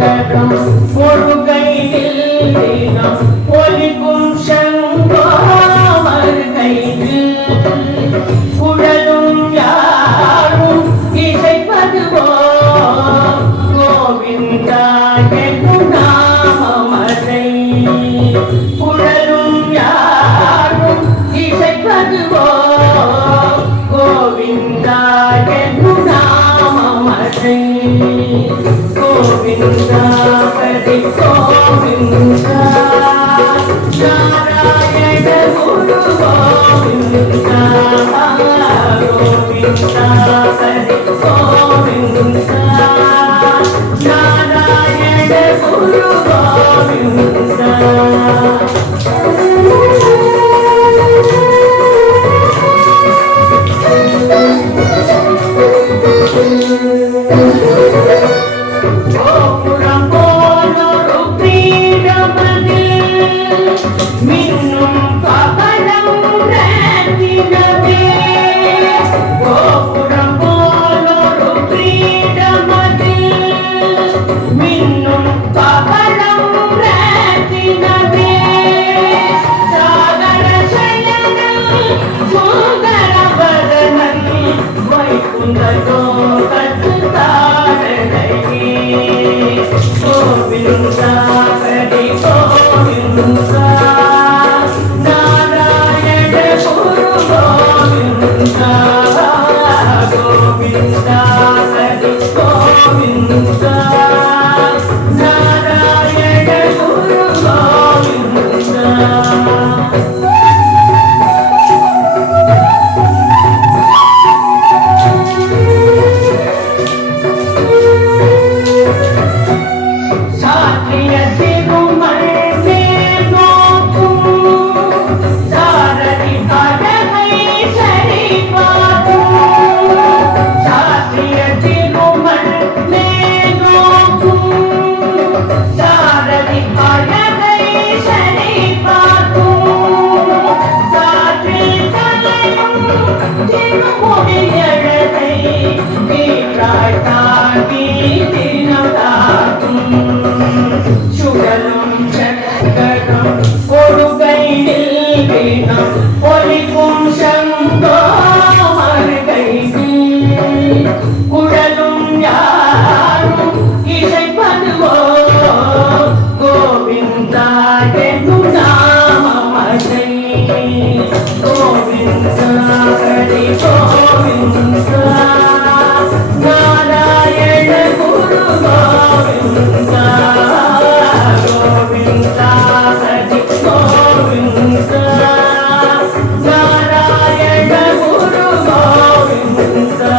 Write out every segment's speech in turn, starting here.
சங்கடம் பொழுகையில் தினம் ஒலிக்கும் சங்கோ வருகையில் குழலும் யாரும் இசைப்பதுவோ கோவிந்தா என்னும் நாமமதை குழலும் யாரும் இசைப்பதுவோ கோவிந்தா என்னும் நாமமதை கோவிந்தா ஹரி கோவிந்தா நாராயண குரு கோவிந்தா கோவிந்தா ஹரி கோவிந்தா நாராயண குரு கோவிந்தா ஒலிக்கும் சங்கோ வருகையில் குழலும் யாரும் இசைப்பதுவோ கோவிந்தா என்னும் நாமமதை கோவிந்தா ஹரி கோவிந்தா நாராயண குரு கோவிந்தா கோவிந்தா ஹரி கோவிந்தா நாராயண குரு கோவிந்தா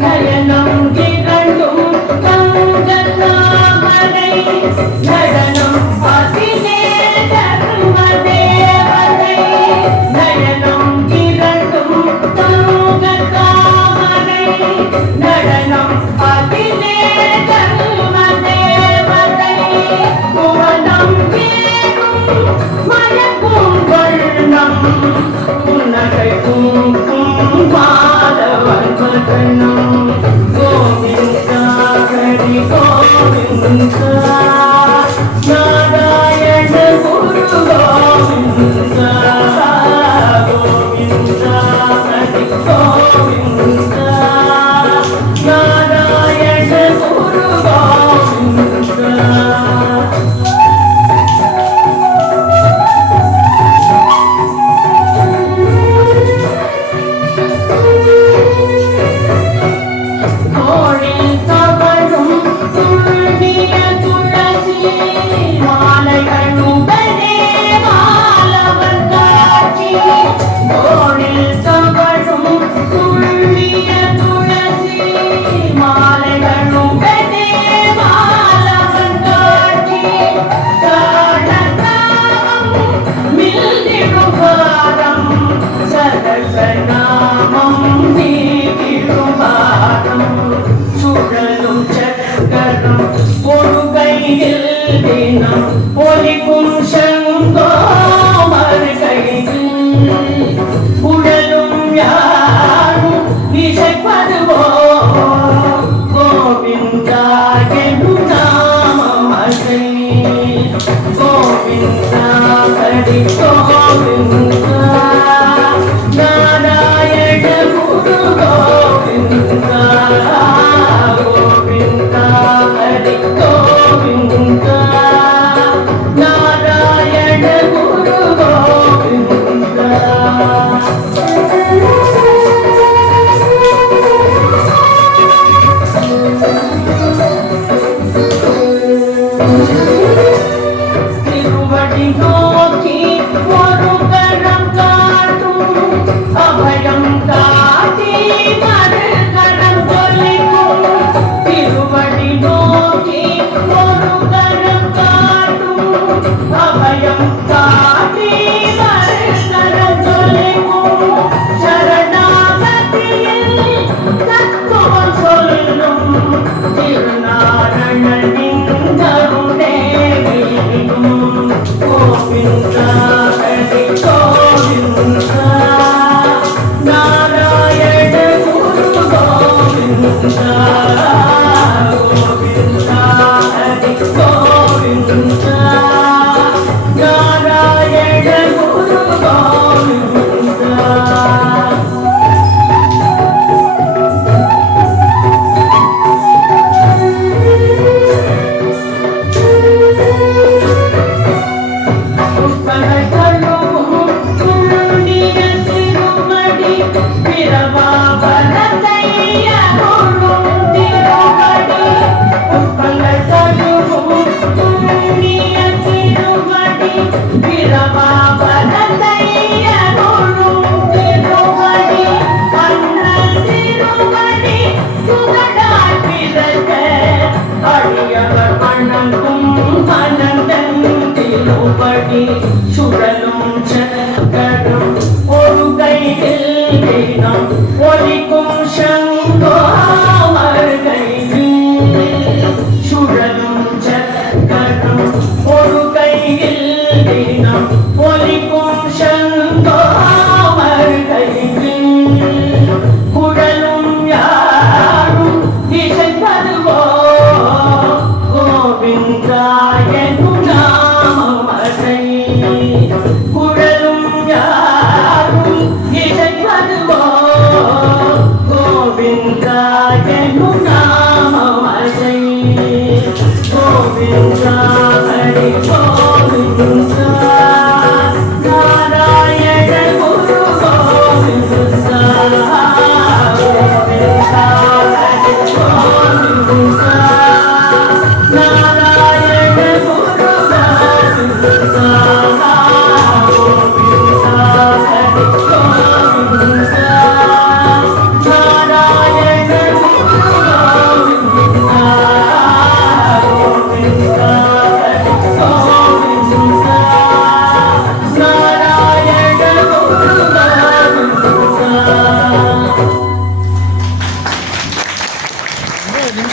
நயனம் திகழும் தங்கத்தாமரை நடனம் பதினே தருமதேவதை நயனம் திகழும் தங்கத்தாமரை நடனம் பதினே தருமதேவதை புவனம் வேணும் மயக்கும் வண்ணம் புன்னகை பூக்கும் மாதவன் மகனம் கோவிந்தா ஹரி கோவிந்தா நாராயண குரு கோவிந்தா கோவிந்தா ஹரி கோவிந்தா நாராயண குரு கோவிந்தா சுழலும் சக்கரம் ஒரு கையில் வேணும் ஒலிக்கும் சங்கோமர் கையில் சுழலும் சக்கரம் ஒரு கையில் வேணும் ஒலிக்கும் சங்கோமர் கையில் குழலும் யாரும் இசைப்பதுவோ கோவிந்தாய குழலும் யார்